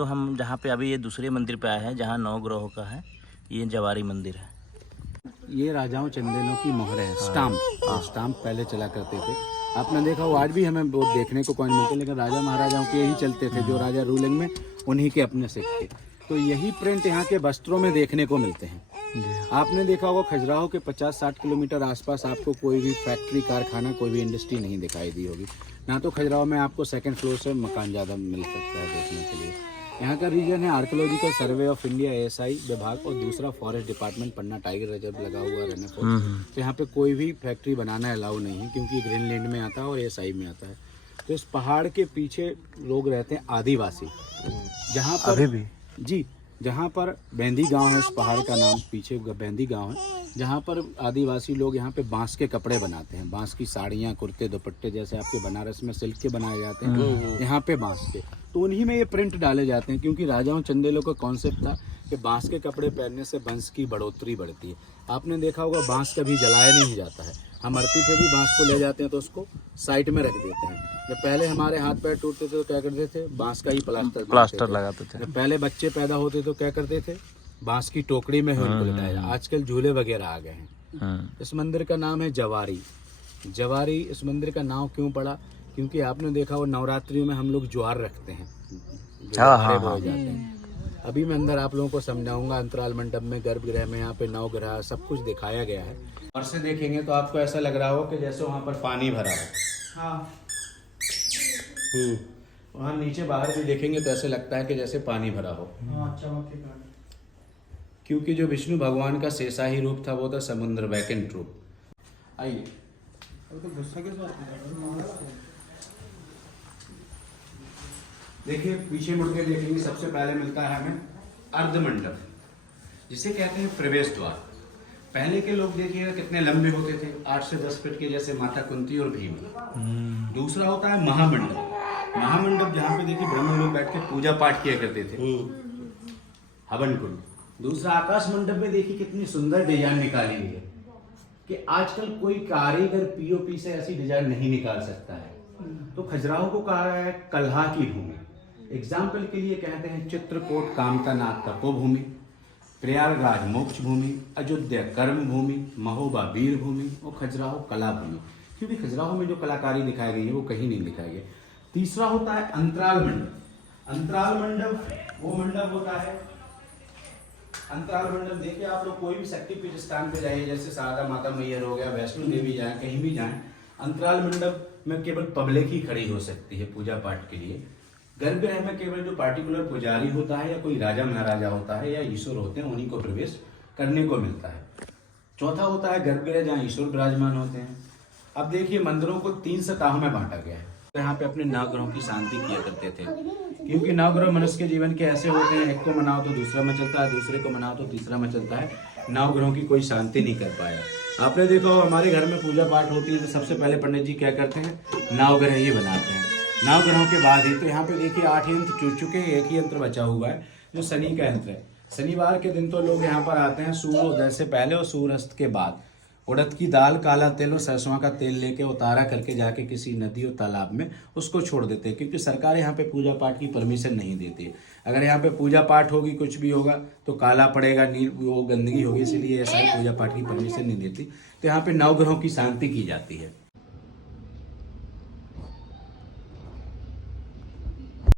जो हम जहाँ पे अभी ये दूसरे मंदिर पे आए हैं, जहाँ 9 ग्रहों का है, ये जवारी मंदिर है। ये राजाओं चंदेलों की मोहर है, स्टाम्प। स्टाम्प पहले चला करते थे, आपने देखा हो, आज भी हमें बहुत देखने को कॉइन मिलते हैं, लेकिन राजा महाराजाओं के यही चलते थे, जो राजा रूलिंग में उन्हीं के अपने सिक्के। तो यही प्रिंट यहाँ के वस्त्रों में देखने को मिलते हैं। आपने देखा होगा खजुराहो के 50-60 किलोमीटर आसपास आपको कोई भी फैक्ट्री, कारखाना, कोई भी इंडस्ट्री नहीं दिखाई दी होगी। ना तो खजुराहो में आपको सेकंड फ्लोर से मकान ज़्यादा मिल सकता है देखने के लिए। यहाँ का रीजन है archaeological survey of India ASI विभाग, और दूसरा फॉरेस्ट डिपार्टमेंट पन्ना टाइगर रिजर्व लगा हुआ रहने पर। तो यहाँ पे कोई भी फैक्ट्री बनाना अलाउ नहीं है, क्योंकि ग्रीनलैंड में आता है और ASI में आता है। तो इस पहाड़ के पीछे लोग रहते हैं आदिवासी, जहाँ पर अभी भी जी, जहाँ पर बैंदी गांव है, इस पहाड़ का नाम पीछे बैंदी गांव है, जहाँ पर आदिवासी लोग यहाँ पे बांस के कपड़े बनाते हैं, बांस की साड़ियाँ, कुर्ते, दुपट्टे, जैसे आपके बनारस में सिल्क के बनाए जाते हैं, यहाँ पे बांस के। तो उन्हीं में ये प्रिंट डाले जाते हैं, क्योंकि राजाओं चंदेलों का कॉन्सेप्ट था कि बांस के कपड़े पहनने से वंश की बढ़ोतरी बढ़ती है। आपने देखा होगा बांस कभी जलाया नहीं जाता है, हम अर्थी पे भी बांस को ले जाते हैं तो उसको साइड में रख देते हैं। जब पहले हमारे हाथ पैर टूटते थे तो क्या करते थे, बांस का ही प्लास्टर लगाते थे। जब पहले बच्चे पैदा होते तो क्या करते थे, बांस की टोकरी में उनको लिटाया। आजकल झूले वगैरह आ गए हैं। इस मंदिर का नाम है जवारी। जवारी इस मंदिर का नाम क्यों पड़ा, क्योंकि आपने देखा वो नवरात्रियों में हम लोग ज्वार रखते हैं, बोए जाते हैं। अभी मैं अंदर आप लोगों को समझाऊंगा। अंतराल मंडप में, गर्भगृह में, यहाँ पे 9 ग्रह सब कुछ दिखाया गया है। और से देखेंगे तो आपको ऐसा लग रहा हो कि जैसे वहाँ पर पानी भरा हो। हाँ। वहाँ नीचे बाहर भी देखेंगे तो ऐसे लगता है कि जैसे पानी भरा हो। क्योंकि जो विष्णु भगवान का शेषाही रूप था वो था समुद्र, वैकेंट रूप। आइए, देखिए पीछे मुड़ के देखेंगे, सबसे पहले मिलता है हमें अर्धमंडप, जिसे कहते हैं प्रवेश द्वार। पहले के लोग देखिएगा कितने लंबे होते थे, 8 से 10 फीट के, जैसे माता कुंती और भीम। दूसरा होता है महामंडप। महामंडप जहाँ पे देखिए ब्राह्मण लोग बैठ के पूजा पाठ किया करते थे, हवन कुंड। दूसरा आकाश मंडप में देखिए कितनी सुंदर डिजाइन निकाली हुई है कि आजकल कोई कारीगर POP से ऐसी डिजाइन नहीं निकाल सकता है। तो खजुराहो को कहा है कलहा की भूमि। एग्जाम्पल के लिए कहते हैं चित्रकूट कामतानाथ तपोभूमि, प्रयागराज मोक्ष भूमि, अयोध्या कर्म भूमि, महोबा वीर भूमि और खजुराहो कला भूमि। क्योंकि खजुराहो में जो कलाकारी दिखाई गई है वो कहीं नहीं दिखाई है। तीसरा होता है अंतराल मंडप। अंतराल मंडप वो मंडप होता है, अंतराल मंडप देखिए आप लोग कोई भी शक्तिपीठ स्थान पे जाइए, जैसे शारदा माता मैहर हो गया, वैष्णो देवी जाए, कहीं भी जाएं, अंतराल मंडप में केवल पब्लिक ही खड़ी हो सकती है पूजा पाठ के लिए। गर्भगृह में केवल जो पार्टिकुलर पुजारी होता है या कोई राजा महाराजा होता है या ईश्वर होते हैं, उन्हीं को प्रवेश करने को मिलता है। चौथा होता है गर्भगृह, जहाँ ईश्वर विराजमान होते हैं। अब देखिए मंदिरों को 3 सतहों में बांटा गया है। यहाँ पे अपने 9 ग्रहों की शांति किया करते थे, क्योंकि 9 ग्रह मनुष्य के जीवन के ऐसे होते हैं, एक को मनाओ तो दूसरा में चलता है, दूसरे को मनाओ तो तीसरा में चलता है। 9 ग्रहों की कोई शांति नहीं कर पाया। आपने देखा हो हमारे घर में पूजा पाठ होती है तो सबसे पहले पंडित जी क्या करते हैं, 9 ग्रह ही बनाते हैं। 9 ग्रहों के बाद ही तो यहाँ पे देखिए 8 यंत्र चुन चुके हैं, एक ही यंत्र बचा हुआ है जो शनि का यंत्र है। शनिवार के दिन तो लोग यहाँ पर आते हैं सूर्योदय से पहले और सूर्यास्त के बाद। उड़द की दाल, काला तेल और सरसों का तेल लेके उतारा करके जाके किसी नदी और तालाब में उसको छोड़ देते हैं, क्योंकि सरकार यहाँ पे पूजा पाठ की परमिशन नहीं देती है। अगर यहाँ पे पूजा पाठ होगी, कुछ भी होगा तो काला पड़ेगा, नील वो गंदगी होगी, इसलिए ऐसा ही पूजा पाठ की परमिशन नहीं देती। तो यहाँ पे 9 ग्रहों की शांति की जाती है।